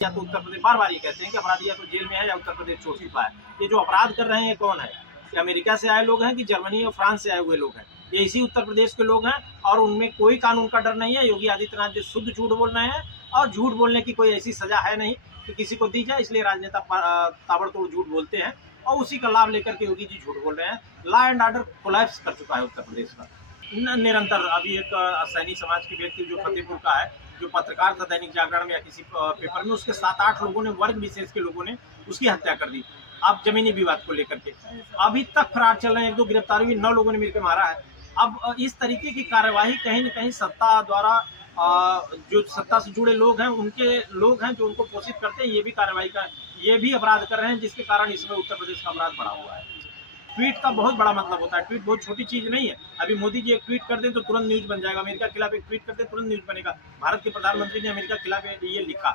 या तो उत्तर प्रदेश बार बार ये कहते हैं कि अपराधी या तो जेल में है या उत्तर प्रदेश छोड़ चुका है। ये जो अपराध कर रहे हैं ये कौन है? ये अमेरिका से आए लोग हैं कि जर्मनी और फ्रांस से आए हुए लोग हैं? ये इसी उत्तर प्रदेश के लोग हैं और उनमें कोई कानून का डर नहीं है। योगी आदित्यनाथ जी शुद्ध झूठ बोल रहे हैं और झूठ बोलने की कोई ऐसी सजा है नहीं कि किसी को दी जाए, इसलिए राजनेता ताबड़तोड़ झूठ बोलते हैं और उसी का लाभ लेकर के योगी जी झूठ बोल रहे हैं। लॉ एंड ऑर्डर कोलैप्स कर चुका है उत्तर प्रदेश का निरंतर। अभी एक सैनी समाज के व्यक्ति जो फतेहपुर का है, जो पत्रकार था दैनिक जागरण में या किसी पेपर में, उसके 7-8 लोगों ने, वर्ग विशेष के लोगों ने उसकी हत्या कर दी। अब जमीनी विवाद को लेकर के अभी तक फरार चल रहे हैं। 1-2 गिरफ्तारी हुई, 9 लोगों ने मिलकर मारा है। अब इस तरीके की कार्यवाही कहीं न कहीं सत्ता द्वारा जो सत्ता से जुड़े लोग हैं, उनके लोग हैं जो उनको पोषित करते हैं, ये भी अपराध कर रहे हैं, जिसके कारण इसमें उत्तर प्रदेश का अपराध बढ़ा हुआ है। ट्वीट का बहुत बड़ा मतलब होता है। ट्वीट बहुत छोटी चीज नहीं है। अभी मोदी जी एक ट्वीट कर दें तो तुरंत न्यूज बन जाएगा। अमेरिका के खिलाफ एक ट्वीट कर दें तुरंत न्यूज बनेगा। भारत के प्रधानमंत्री ने अमेरिका के खिलाफ ये लिखा।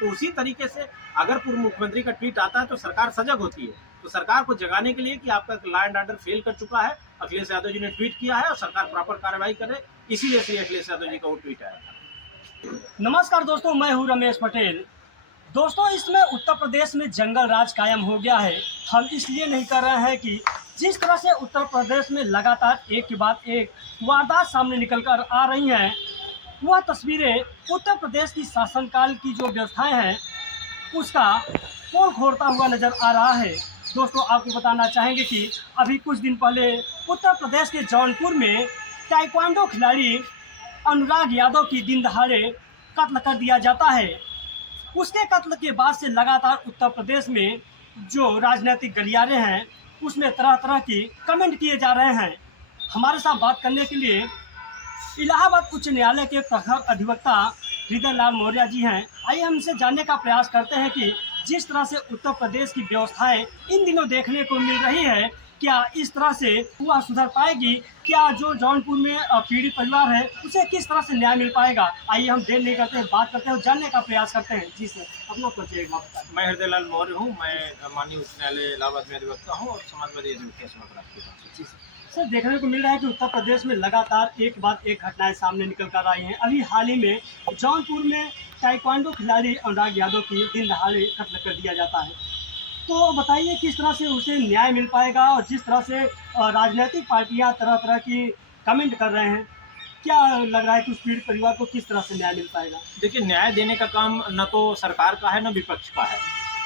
तो उसी तरीके से अगर पूर्व मुख्यमंत्री का ट्वीट आता है तो सरकार सजग होती है। तो सरकार को जगाने के लिए कि आपका लॉ एंड ऑर्डर फेल कर चुका है, अखिलेश यादव जी ने ट्वीट किया है और सरकार प्रॉपर कार्रवाई करे, इसीलिए से अखिलेश यादव जी का वो ट्वीट आया था। नमस्कार दोस्तों, मैं हूं रमेश पटेल। दोस्तों, इसमें उत्तर प्रदेश में जंगल राज कायम हो गया है। हम इसलिए नहीं कर रहे हैं कि जिस तरह से उत्तर प्रदेश में लगातार एक के बाद एक वारदात सामने निकल कर आ रही हैं, वह तस्वीरें उत्तर प्रदेश की शासनकाल की जो व्यवस्थाएं हैं उसका पोल खोलता हुआ नजर आ रहा है। दोस्तों, आपको बताना चाहेंगे कि अभी कुछ दिन पहले उत्तर प्रदेश के जौनपुर में ताइक्वांडो खिलाड़ी अनुराग यादव की दिन दहाड़े कत्ल कर दिया जाता है। उसके कत्ल के बाद से लगातार उत्तर प्रदेश में जो राजनीतिक गलियारे हैं उसमें तरह तरह की कमेंट किए जा रहे हैं। हमारे साथ बात करने के लिए इलाहाबाद उच्च न्यायालय के प्रखर अधिवक्ता हृदय लाल मौर्य जी हैं। आइए हम इनसे जानने का प्रयास करते हैं कि जिस तरह से उत्तर प्रदेश की व्यवस्थाएं इन दिनों देखने को मिल रही है, क्या इस तरह से वह सुधर पाएगी? क्या जो जौनपुर में पीड़ित परिवार है उसे किस तरह से न्याय मिल पाएगा? आइए हम देर नहीं करते हैं, बात करते हैं और जानने का प्रयास करते हैं। जी सर, अपना परिचय बताइए। मैं हृदय लाल मौर्य हूँ। मैं माननीय उच्च न्यायालय इलाहाबाद में अधिवक्ता हूँ और समाजवादी जी सर, देखने को मिल रहा है कि उत्तर प्रदेश में लगातार एक बाद एक घटनाएं सामने निकल कर आई हैं। अभी हाल ही में जौनपुर में ताइक्वांडो खिलाड़ी अनुराग यादव की दिन दहाड़े कत्ल कर दिया जाता है। तो बताइए किस तरह से उसे न्याय मिल पाएगा? और जिस तरह से राजनीतिक पार्टियां तरह तरह की कमेंट कर रहे हैं, क्या लग रहा है कि उस पीड़ित परिवार को किस तरह से न्याय मिल पाएगा? देखिए, न्याय देने का काम न तो सरकार का है न विपक्ष का है,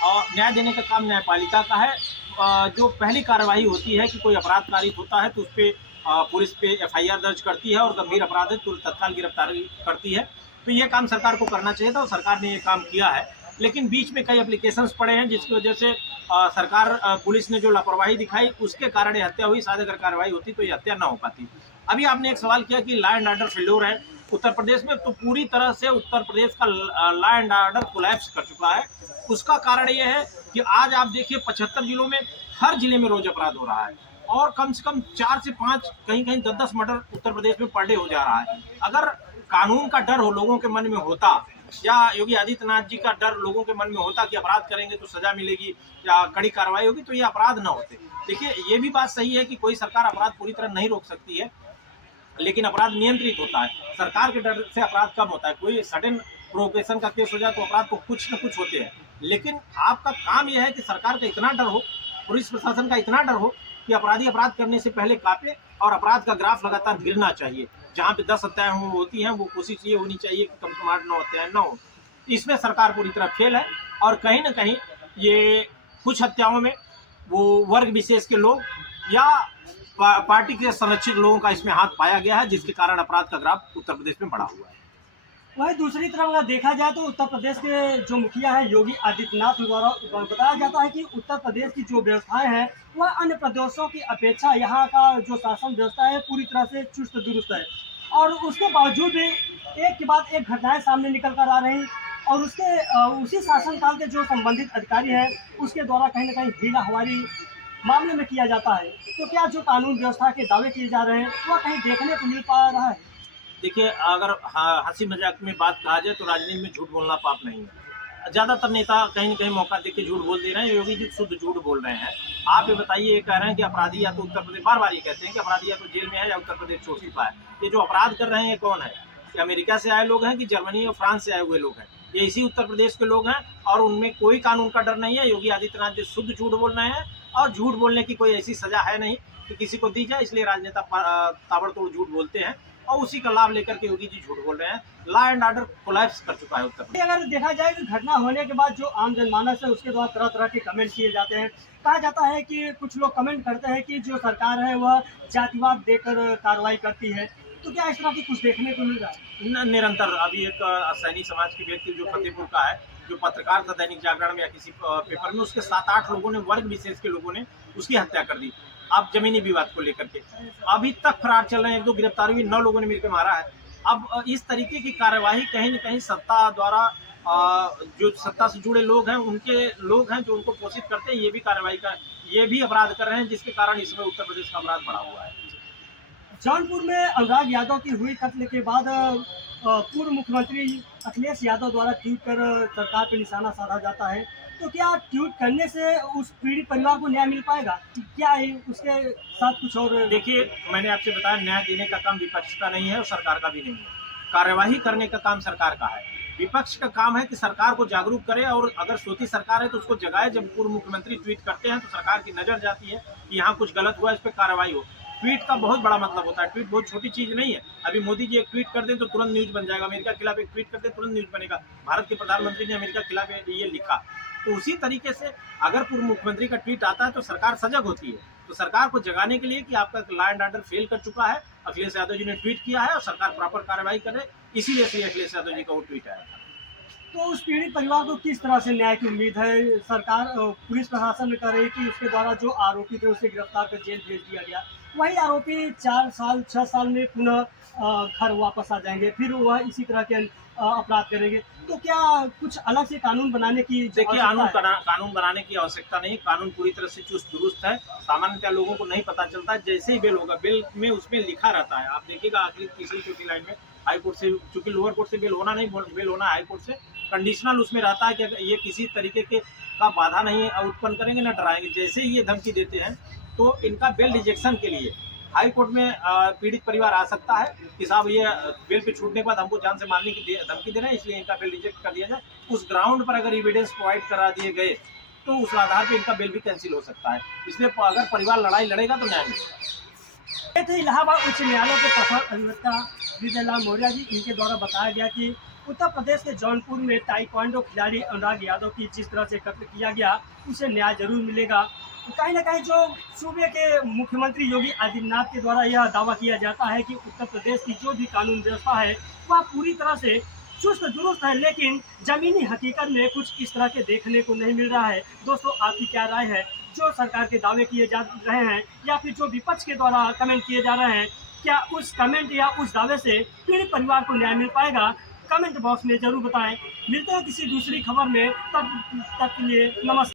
और न्याय देने का काम न्यायपालिका का है। जो पहली कार्रवाई होती है कि कोई अपराध कारित होता है तो उस पर पुलिस पे एफआईआर दर्ज करती है और गंभीर अपराध है तो तत्काल गिरफ्तारी करती है। तो ये काम सरकार को करना चाहिए था और सरकार ने ये काम किया है। लेकिन बीच में कई एप्लीकेशंस पड़े हैं जिसकी वजह से सरकार पुलिस ने जो लापरवाही दिखाई उसके कारण ये हत्या हुई। शायद अगर कार्रवाई होती तो ये हत्या ना हो पाती। अभी आपने एक सवाल किया कि लॉ एंड ऑर्डर फेल्योर है उत्तर प्रदेश में, तो पूरी तरह से उत्तर प्रदेश का लॉ एंड ऑर्डर कोलैप्स कर चुका है। उसका कारण ये है कि आज आप देखिए 75 जिलों में हर जिले में रोज अपराध हो रहा है और कम से कम 4 से 5 कहीं कहीं 10-10 मर्डर उत्तर प्रदेश में पर डे हो जा रहा है। अगर कानून का डर हो लोगों के मन में होता, या योगी आदित्यनाथ जी का डर लोगों के मन में होता कि अपराध करेंगे तो सजा मिलेगी या कड़ी कार्रवाई होगी, तो ये अपराध ना होते। देखिए, ये भी बात सही है कि कोई सरकार अपराध पूरी तरह नहीं रोक सकती है, लेकिन अपराध नियंत्रित होता है। सरकार के डर से अपराध कम होता है। कोई सडन प्रोवोकेशन का केस हो जाए तो अपराध तो कुछ न कुछ होते हैं। लेकिन आपका काम यह है कि सरकार का इतना डर हो, पुलिस प्रशासन का इतना डर हो कि अपराधी अपराध करने से पहले कांपे और अपराध का ग्राफ लगातार गिरना चाहिए। जहाँ पे 10 हत्याएं होती हैं वो कोशिश ये होनी चाहिए कि कम से कम 8-9 हत्याएं न हो। इसमें सरकार पूरी तरह फेल है और कहीं ना कहीं ये कुछ हत्याओं में वो वर्ग विशेष के लोग या पार्टी के संरक्षित लोगों का इसमें हाथ पाया गया है, जिसके कारण अपराध का ग्राफ उत्तर प्रदेश में बढ़ा हुआ है। वहीं दूसरी तरफ अगर देखा जाए तो उत्तर प्रदेश के जो मुखिया है योगी आदित्यनाथ द्वारा बताया जाता है कि उत्तर प्रदेश की जो व्यवस्थाएं हैं वह अन्य प्रदेशों की अपेक्षा यहाँ का जो शासन व्यवस्था है पूरी तरह से चुस्त दुरुस्त है। और उसके बावजूद भी एक के बाद एक घटनाएं सामने निकल कर आ रही और उसी शासनकाल के जो संबंधित अधिकारी हैं उसके द्वारा कहीं ना कहीं हीला हवारी मामले में किया जाता है। तो क्या जो कानून व्यवस्था के दावे किए जा रहे हैं वह कहीं देखने को मिल पा रहा है? देखिए, अगर हंसी मजाक में बात कहा जाए तो राजनीति में झूठ बोलना पाप नहीं है। ज़्यादातर नेता कहीं न कहीं मौका देके झूठ बोल दे रहे हैं। योगी जी शुद्ध झूठ बोल रहे हैं। आप ये बताइए, ये कह रहे हैं कि अपराधी या तो उत्तर प्रदेश, बार बार ये कहते हैं कि अपराधी या तो जेल में है या उत्तर प्रदेश छोड़ चुका है। ये जो अपराध कर रहे हैं ये कौन है? ये अमेरिका से आए लोग हैं कि जर्मनी और फ्रांस से आए हुए लोग हैं? ये इसी उत्तर प्रदेश के लोग हैं और उनमें कोई कानून का डर नहीं है। योगी आदित्यनाथ जी शुद्ध झूठ बोल रहे हैं और झूठ बोलने की कोई ऐसी सजा है नहीं कि किसी को दी जाए, इसलिए राजनेता ताबड़तोड़ झूठ बोलते हैं और उसी का लाभ लेकर के योगी जी झूठ बोल रहे हैं। लॉ एंड ऑर्डर कोलैप्स कर चुका है उत्तर प्रदेश। अगर देखा जाए कि घटना होने के बाद जो आम जनमानस है उसके द्वारा तरह तरह के कमेंट किए जाते हैं। कहा जाता है कि कुछ लोग कमेंट करते हैं कि जो सरकार है वह जातिवाद देकर कार्रवाई करती है, तो क्या इस तरह की कुछ देखने को मिल रहा है? निरंतर अभी एक सैनी समाज के व्यक्ति जो फतेहपुर का है, जो पत्रकार था दैनिक जागरण में या किसी पेपर में, उसके 7-8 लोगों ने, वर्ग विशेष के लोगों ने उसकी हत्या कर दी। अब जमीनी विवाद को लेकर के अभी तक फरार चल रहे हैं, 1-2 गिरफ्तारी हुई, 9 लोगों ने मिलकर मारा है। अब इस तरीके की कार्यवाही कहीं न कहीं सत्ता द्वारा, जो सत्ता से जुड़े लोग हैं, उनके लोग हैं जो उनको पोषित करते हैं, ये भी अपराध कर रहे हैं, जिसके कारण इसमें उत्तर प्रदेश का अपराध बढ़ा हुआ है। जौनपुर में अनुराग यादव की हुई कत्ल के बाद पूर्व मुख्यमंत्री अखिलेश यादव द्वारा ट्वीट कर सरकार पर निशाना साधा जाता है, तो क्या ट्वीट करने से उस पीड़ित परिवार को न्याय मिल पाएगा? क्या उसके साथ कुछ और? देखिए, मैंने आपसे बताया, न्याय देने का काम विपक्ष का नहीं है और सरकार का भी नहीं है। कार्यवाही करने का काम सरकार का है। विपक्ष का काम है कि सरकार को जागरूक करे, और अगर सोती सरकार है तो उसको जगाए। जब पूर्व मुख्यमंत्री ट्वीट करते हैं तो सरकार की नजर जाती है कि यहाँ कुछ गलत हुआ, इस पर कार्रवाई हो। ट्वीट का बहुत बड़ा मतलब होता है। ट्वीट बहुत छोटी चीज नहीं है। अभी मोदी जी एक ट्वीट कर दें तो तुरंत न्यूज बन जाएगा। अमेरिका के खिलाफ एक ट्वीट कर दें तुरंत न्यूज बनेगा। भारत के प्रधानमंत्री ने अमेरिका के खिलाफ ये लिखा। तो उसी तरीके से अगर पूर्व मुख्यमंत्री का ट्वीट आता है तो सरकार सजग होती है। तो सरकार को जगाने के लिए कि आपका लॉ एंड ऑर्डर फेल कर चुका है, अखिलेश यादव जी ने ट्वीट किया है और सरकार प्रॉपर कार्रवाई करे, इसीलिए श्री अखिलेश यादव जी का वो ट्वीट आया था। तो उस पीड़ित परिवार को किस तरह से न्याय की उम्मीद है? सरकार, पुलिस प्रशासन ने कह रही कि उसके द्वारा जो आरोपी थे उसे गिरफ्तार कर जेल भेज दिया गया। वही आरोपी 4 साल 6 साल में पुनः घर वापस आ जाएंगे, फिर वह इसी तरह के अपराध करेंगे। तो क्या कुछ अलग से कानून बनाने की देखिए, कानून बनाने की आवश्यकता नहीं। कानून पूरी तरह से चुस्त दुरुस्त है। सामान्यतः लोगों को नहीं पता चलता है। जैसे ही बेल होगा, बेल में उसमें लिखा रहता है, आप देखिएगा आखिरी तीसरी चौथी लाइन में, हाई कोर्ट से, चूंकि लोअर कोर्ट से बेल होना नहीं, बेल होना हाई कोर्ट से, कंडीशनल उसमें रहता है कि ये किसी तरीके के का बाधा नहीं उत्पन्न करेंगे, न डराएंगे। जैसे ही ये धमकी देते हैं तो इनका बेल रिजेक्शन के लिए हाई कोर्ट में पीड़ित परिवार आ सकता है कि साहब ये बेल पे छूटने के बाद हमको जान से मारने की धमकी दे रहे हैं, इसलिए इनका बेल रिजेक्ट कर दिया जाए। उस ग्राउंड पर अगर एविडेंस प्रोवाइड करा दिए गए तो उस आधार पे इनका बेल भी कैंसिल हो सकता है। इसलिए अगर परिवार लड़ाई लड़ेगा तो न्याय मिलेगा। ये थे इलाहाबाद उच्च न्यायालय के प्रथम अधिवक्ता विजय लाल मौर्य जी। इनके द्वारा बताया गया कि उत्तर प्रदेश के जौनपुर में ताइक्वांडो खिलाड़ी अनुराग यादव की जिस तरह से कत्ल किया गया, उसे न्याय जरूर मिलेगा। कहीं ना कहीं जो सूबे के मुख्यमंत्री योगी आदित्यनाथ के द्वारा यह दावा किया जाता है कि उत्तर प्रदेश की जो भी कानून व्यवस्था है वह पूरी तरह से चुस्त दुरुस्त है, लेकिन जमीनी हकीकत में कुछ इस तरह के देखने को नहीं मिल रहा है। दोस्तों, आपकी क्या राय है? जो सरकार के दावे किए जा रहे हैं या फिर जो विपक्ष के द्वारा कमेंट किए जा रहे हैं, क्या उस कमेंट या उस दावे से पीड़ित परिवार को न्याय मिल पाएगा? कमेंट बॉक्स में जरूर बताएं। मिलते हैं किसी दूसरी खबर में, तब तक के लिए नमस्कार।